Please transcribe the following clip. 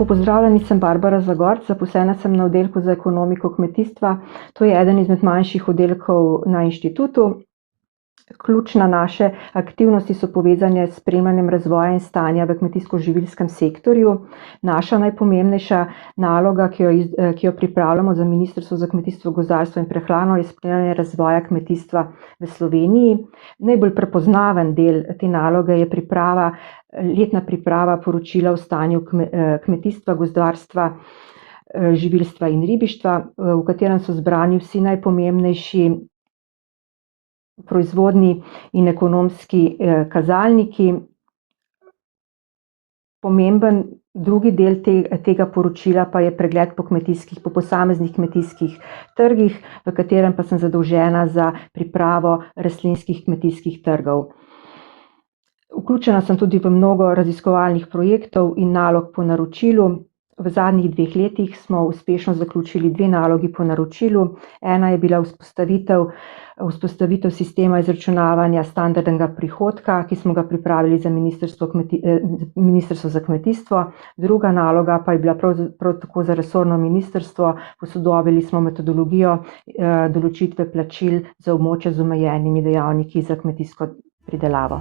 Lepo pozdravljeni, sem Barbara Zagorc, zaposlena sem na oddelku za ekonomiko kmetijstva. To je eden izmed manjših oddelkov na inštitutu. Ključne naše aktivnosti so povezane s spremljanjem razvoja in stanja v kmetijsko-živilskem sektorju. Naša najpomembnejša naloga, ki jo pripravljamo za Ministrstvo za kmetijstvo, gozdarstvo in prehrano, je spremljanje razvoja kmetijstva v Sloveniji. Najbolj prepoznaven del te naloge je letna priprava poročila o stanju kmetijstva, gozdarstva, živilstva in ribištva, v katerem so zbrani vsi najpomembnejši proizvodni in ekonomski kazalniki. Pomemben drugi del tega poročila pa je pregled po posameznih kmetijskih trgih, v katerem pa sem zadolžena za pripravo rastlinskih kmetijskih trgov. Vključena sem tudi v mnogo raziskovalnih projektov in nalog po naročilu. V zadnjih 2 letih smo uspešno zaključili 2 nalogi po naročilu. Ena je bila vzpostavitev sistema izračunavanja standardnega prihodka, ki smo ga pripravili za Ministrstvo za kmetijstvo. Druga naloga pa je bila prav tako za resorno ministrstvo. Posodobili smo metodologijo določitve plačil za območja z omejenimi dejavniki za kmetijsko pridelavo.